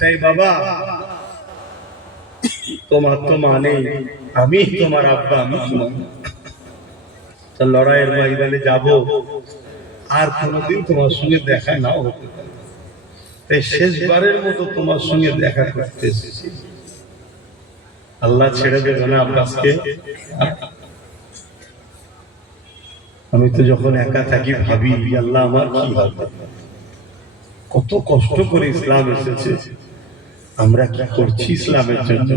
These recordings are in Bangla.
তাই বাবা। তোমার তো মানে আমি তোমার আব্বা, আমি লড়াইয়ের ময়দানে যাব, আর কোনোদিন তোমার সঙ্গে দেখা না হতে। তাই শেষবারের মতো তোমার সঙ্গে দেখা করতে এসেছি। আল্লাহ ছেড়ে দেবে না আব্বাসকে আমি তো যখন একা থাকি ভাবি, আল্লাহ আমার কি হবে? কত কষ্ট করে ইসলাম এসেছে। আমরা কি করছি ইসলামের জন্য?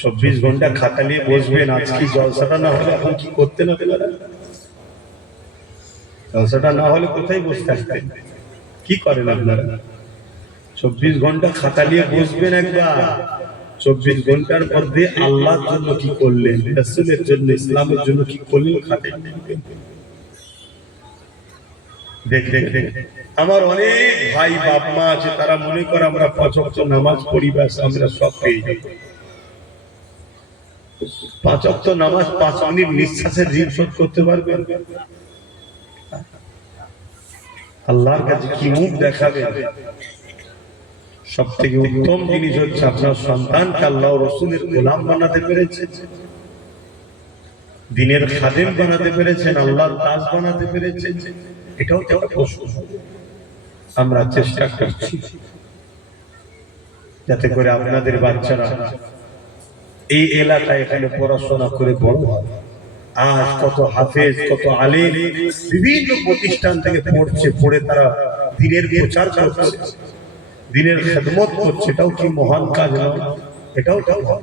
চব্বিশ ঘণ্টা খাতা নিয়ে বসবেন, আজকে জলসাটা না হলে এখন কি করতে না পেলারা জলসাটা না হলে কোথায় বসে থাকতেন কি করেন আপনারা? চব্বিশ ঘণ্টা খাতা নিয়ে বসবেন একবার। চব্বিশ ঘণ্টার মধ্যে আল্লাহর জন্য কি করলেন? রসুলের জন্য, ইসলামের জন্য কি করলেন? খাতে আমার অনেক ভাই, বাপ, মা আছে, তারা মনে করে আমরা পাঁচ নামাজ পড়ি, ব্যাস, আমরা সব পেয়ে যাব পাঁচ ওয়াক্ত নামাজ পাঁচ মিনিট নিঃশ্বাসের ঋণ শোধ করতে পারবেন আল্লাহর কাছে কি মুখ দেখাবে? সব থেকে উত্তম জিনিস হচ্ছে আপনার সন্তানকে আল্লাহ রসুলের গোলাম বানাতে পেরেছে। দিনের খাদেম বানাতে পেরেছেন, আল্লাহর দাস বানাতে পেরেছেন এটাও তো একটা প্রশ্ন। আমরা চেষ্টা করছি। যাতে করে আপনাদের বাচ্চারা এই এলাকায় এখানে পড়াশোনা করে বড় আজ কত হাফেজ, কত আলেম বিভিন্ন প্রতিষ্ঠান থেকে পড়ছে, পড়ে তারা দিনের প্রচার করছে, দিনের খেদমত করছে। এটাও কি মহান কাজ এটাও তো মহান।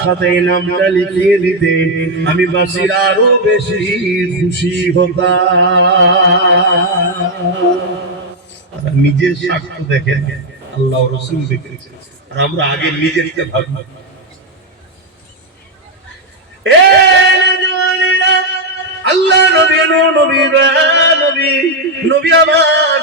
খাতায় নামটা লিখিয়ে দিতে আমি বাসির আরও বেশি খুশি হতাম। নিজের স্বার্থ দেখেন আল্লাহ রসুল দেখেছে আর আমরা আগে নিজেরকে ভাবি। আল্লাহ নবী নবী নবী নবী আমার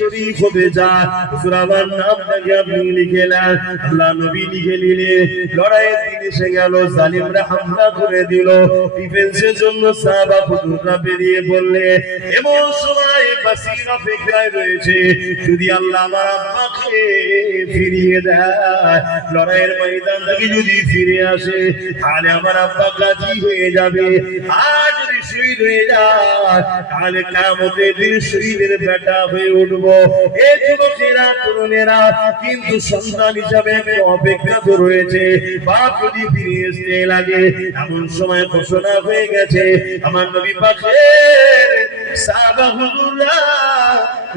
শরীক হতে চাই হুজুর আমার নামটাকে আপনি লিখে নেন? আল্লাহ নবী লিখে নিলে লড়াইয়ের দিন এসে গেল, জালিমরা হামলা করে দিল। ডিফেন্সের জন্য সাহাবা হুজুররা বেরিয়ে বললে এমন সময় বাসির অপেক্ষায় রয়েছে, যদি আল্লাহ আমার আব্বাকে ফিরিয়ে দেয়, লড়াইয়ের ময়দান থেকে যদি ফিরে আসে, তাহলে আমার আব্বা গাজী হয়ে যাবে। আর শহীদ হয়ে যায় তাহলে কামতের দিন শহীদের বেটা হয়ে উঠবো। এ যুবকেরা, তরুণেরা, কিন্তু সন্তান হিসাবে অপেক্ষা তো রয়েছে। বাপ যদি ফিরে আসতে লাগে, এমন সময় ঘোষণা হয়ে গেছে। আমার নবী পাখের সাহাবা হুজুররা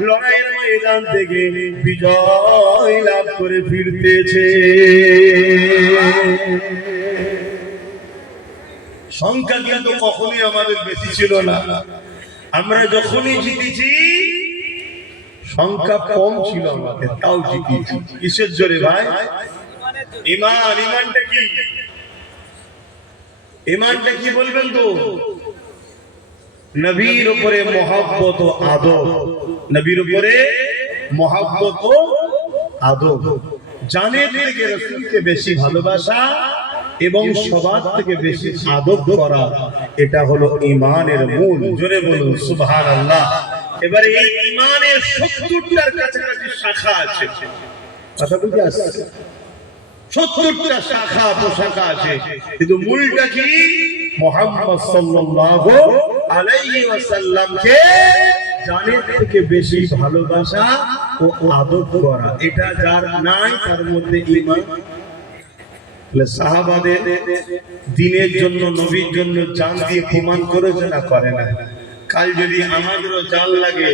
লড়াইয়ের ময়দান থেকে বিজয় লাভ করে ফিরতেছে। সংখ্যা কিন্তু কখনই আমাদের বেশি ছিল না। আমরা যখনই জিতেছি, সংখ্যা কম ছিল আমাদের, তাও জিতেছি কিসের জোরে ভাই? ইমান, ইমানটা কি? ইমানটা কি বলবেন তো? নবীর উপরে মহাব্বত ও আদব। নবীর উপরে মহাব্বত ও আদব। জানের থেকে রসুলকে বেশি ভালোবাসা এবং সবার থেকে বেশি আদব করা এটা হলো ইমানের মূল। জোরে বলুন সুবহান আল্লাহ এবারে এই ইমানের সত্তরটার কাছাকাছি শাখা আছে। কথা বুঝে আসছে সত্তরটা শাখা পোশাখা আছে। কিন্তু মূলটা কি? মোহাম্মদ সাল্লাল্লাহু আলাইহি ওয়াসাল্লামকে জানের থেকে বেশি ভালোবাসা ও আদব করা। এটা যার নাই তার মধ্যে তাহলে সাহাবাদের দিনের জন্য, নবীর জন্য জান দিয়ে প্রমাণ করেছে না করে না। কাল যদি আমাদেরও জান লাগে,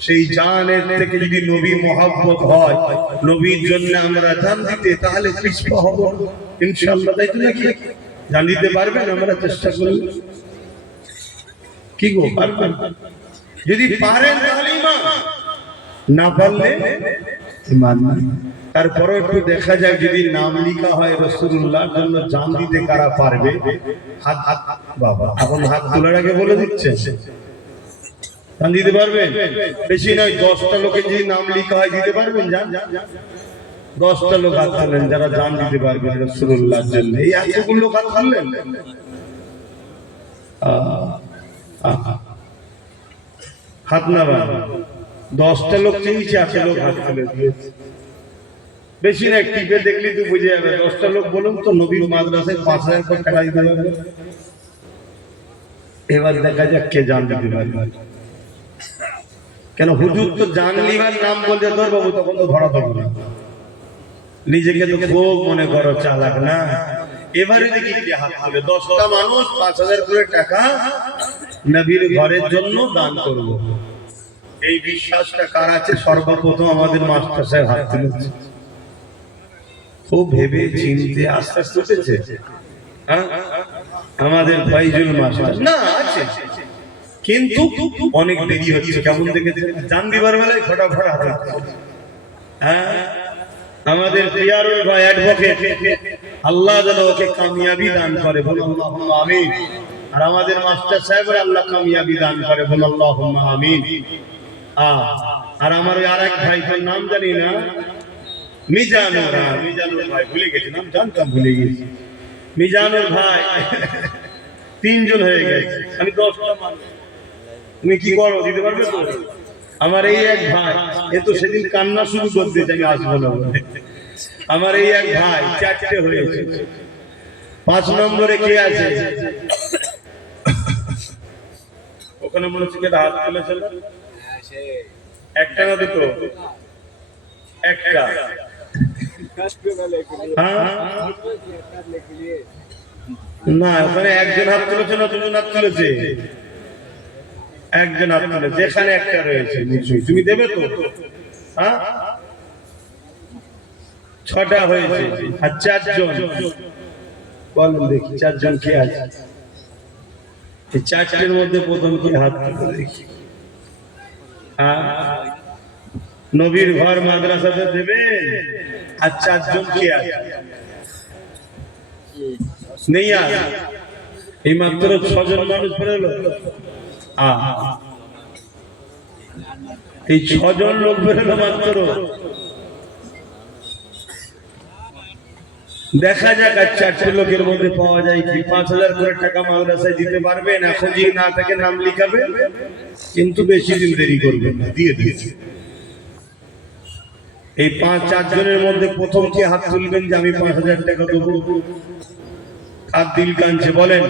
সেই জানের থেকে যদি নবী মহাব্বত হয়, নবীর জন্য আমরা জান দিতে, তাহলে পিছপা হব। না। ইনশাআল্লাহ, তাই তো নাকি? জান দিতে পারবেন, আমরা চেষ্টা করলে কি গো, পারবেন? যদি পারেন তাহলে না পারলে ইমান নাই। তারপরে একটু দেখা যায় যদি নাম লিখা হয় রসুল্লাহর জন্য জান দিতে কারা পারবে। হাত হাত, বাবা, এখন হাত তোলার আগে বলে দিচ্ছে। জান দিতে পারবেন বেশি নয়, দশটা লোকের যদি নাম লিখা হয় দিতে পারবেন জান? দশটা লোক হাত তুলেন যারা জান দিতে পারবেন রসুল্লাহর জন্য। এই এতগুলো লোক হাত তুললেন? হাত না বাবা দশটা লোক চেয়েছে আছে লোক হাত তুলে দিয়েছে। বেশি না, টিপে দেখলি তুই বুঝে যাবে। দশটা লোক বলুন তো নবীর মাদ্রাসায় পাঁচ হাজার টাকা দিতে পারবে এবার দেখা যাক কে জান দিতে কেন হুজুর তো জান লিবার নাম বলতে ধর বাবু, তখন তো ধরা ধরবো না। নিজেকে তো খুব মনে করো চালাক না। এবারে দেখি কে হাত তুলে দশটা মানুষ পাঁচ হাজার করে টাকা নবীর ঘরের জন্য দান করব। এই বিশ্বাসটা কার আছে? সর্বপ্রথম আমাদের মাস্টার সাহেব হাত তুলেছে। খুব ভেবে চিনতে আস্তে আস্তে উঠেছে? আমাদের ফাইজুল মাস্টার না, আছে। কিন্তু অনেক দেরি হচ্ছে, কেমন দেখেছে? জান দিবার বেলায় ফটাফট হাতে হ্যাঁ আমাদের পিয়ারুল ভাই অ্যাডভোকেট আল্লাহ যেন ওকে কামিয়াবি দান করে বল আল্লাহুম্মা আমিন। আর আমাদের মাস্টার সাহেব আল্লাহ কামিয়াবি দান করে বল আল্লাহুম্মা আমিন। আর আমার ওই আরেক ভাই, তার নাম জানি না? মিজানুর মিজানুর ভাই ভুলে গেছি, নাম জানতাম, ভুলে গেছি। মিজানুর ভাই, তিনজন হয়ে গেছে। আমি দশটা মানুষ। তুমি কি করো, দিতে পারবে? তো আমার এই এক ভাই, এ তো সেদিন কান্না শুরু করতে আমি আসব না আমার এই এক ভাই, চারটে হয়েছে পাঁচ নম্বরে কে আছে? ওখানে মনে হচ্ছে হাত তুলেছে? না? একটা না দুটো? একটা। না, ওখানে একজন হাত তুলেছে না দুজন হাত তুলেছে। একজন হাত তুলেছে এখানে একটা রয়েছে, নিশ্চয়ই। তুমি দেবে তো? হ্যাঁ? ছটা হয়েছে। আর চারজন। বলেন দেখি, চারজন কে আছে? এই চারটের মধ্যে প্রথম কি হাত তুলে দেখি? হ্যাঁ। নবীর ঘর মাদ্রাসাতে দেবে আর চারজন কে আছে নেই এই মাত্র ছজন মানুষ বেরোলো। এই ছজন লোক বেরোলো মাত্র। দেখা যাক আর চারটে লোকের মধ্যে পাওয়া যায় কি। পাঁচ হাজার করে টাকা মাদ্রাসায় দিতে পারবেন এখন যদি না থাকে নাম লিখাবে। কিন্তু বেশি দিন দেরি করবেন না। দিয়ে দিয়েছে। এই পাঁচ চারজনের মধ্যে প্রথম কি হাত তুলবেন যে আমি পাঁচ হাজার টাকা দেবো। কার দিল কানছে বলেন?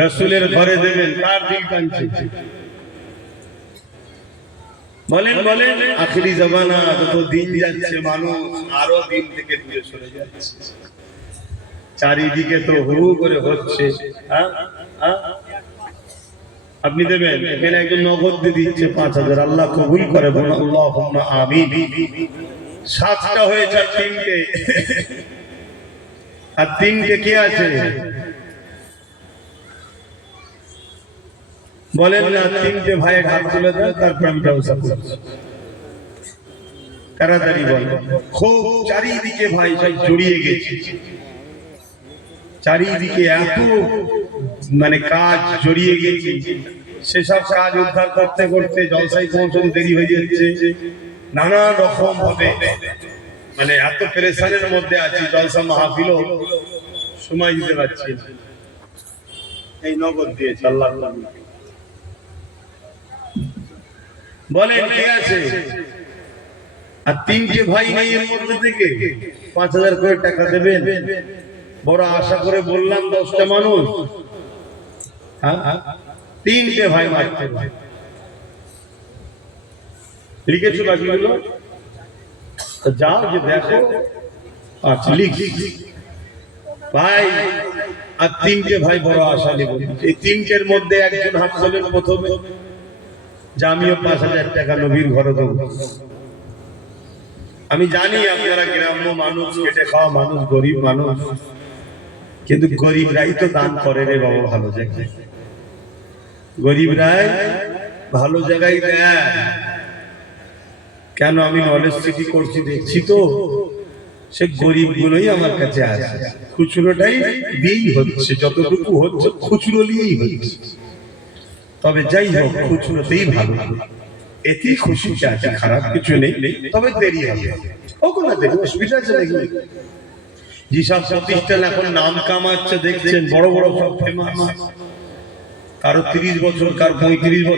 রসুলের ঘরে দেবেন, কার দিল কানছে বলেন বলেন। আখরি জমানা, যত দিন যাচ্ছে মানুষ, আরও দিন থেকে দূরে সরে যাচ্ছে। চারিদিকে তো হু করে হচ্ছে। হ্যাঁ? হ্যাঁ? আপনি দেবেন? এখানে একজন নগদ দিয়ে দিচ্ছে পাঁচ হাজার। আল্লাহ কবুল করে বলুন আল্লাহ আমিন। সাতটা হয়েছে আর তিনটে। আর তিনটে কে আছে? বলেন না, তিনটে ভাইয়ের হাত তুলে দেন, তারপর আমি ব্যবসা করছি। তাড়াতাড়ি বল খুব চারিদিকে ভাই সব জড়িয়ে গেছে। চারিদিকে এত মানে কাজ জড়িয়ে গেছে। সেসব কাজ উদ্ধার করতে করতে জলসাই পৌঁছতে দেরি হয়ে যাচ্ছে। নানা রকম ভাবে। মানে এত পেরেশানের মধ্যে আছি, জলসা মাহফিলও সময় দিতে পারছি না। এই নগদ দিয়েছে আল্লাহ বলেন কে আছে? আর তিনটে ভাই নেই এর মধ্যে থেকে। পাঁচ হাজার করে টাকা দেবেন। বড় আশা করে বললাম, দশটা মানুষ? তিনটে ভাই মারতে লিখেছো বাকিগুলো? যাও যে দেখো আচ্ছা লিখ ভাই, আর তিনটে ভাই বড় আশা নেব। এই তিনটের মধ্যে একজন হাত প্রথমে, যে আমিও পাঁচ হাজার টাকা নবীর ঘরে দেবো। আমি জানি আপনারা গ্রাম্য মানুষ, খেটে খাওয়া মানুষ, গরিব মানুষ, কিন্তু গরিবরাই তো দান করে রে বাবা ভালো জায়গায়। গরিবরাই ভালো জায়গায় দেয় কেন আমি নলেজ সিটি করছি দেখছি তো? সে গরিব গুলোই আমার কাছে আসে। খুচরোটাই দিয়েই হচ্ছে, যতটুকু হচ্ছে খুচরো নিয়েই হচ্ছে। তবে যাই হোক, খুচরোতেই ভালো। এতেই খুশি আছে খারাপ কিছু নেই, তবে দেরি হবে। ও কোনো দেরি, অসুবিধা আছে নাকি? যেসব প্রতিষ্ঠান এখন নাম কামাচ্ছে, দেখছেন, বড় বড় সব ফেমাস কারও তিরিশ বছর কারও পঁয়ত্রিশ বছর।